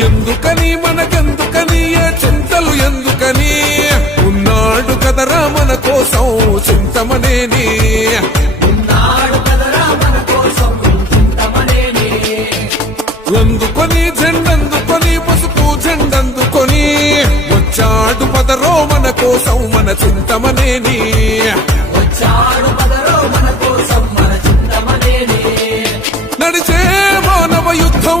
ఎందుకని మనకెందుకని ఏ చింతలు ఎందుకని? ఉన్నాడు కదరా మన కోసం చింతమనేని అందుకొని జెండందుకొని పసుపు జెండందుకొని వచ్చాడు పదరో మన కోసం మన చింతమనేని నడిచే మానవ యుద్ధం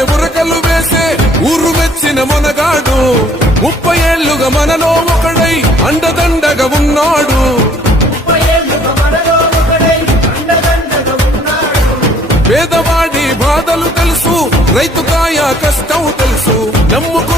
ఉరకలు వేసే ఊరు మెచ్చిన మనగాడు. ముప్పై ఏళ్ళుగా మనలో ఒకడై అండదండగా ఉన్నాడు. పేదవాడి బాధలు తెలుసు రైతు కాయ కష్టం తెలుసు. నమ్ముకు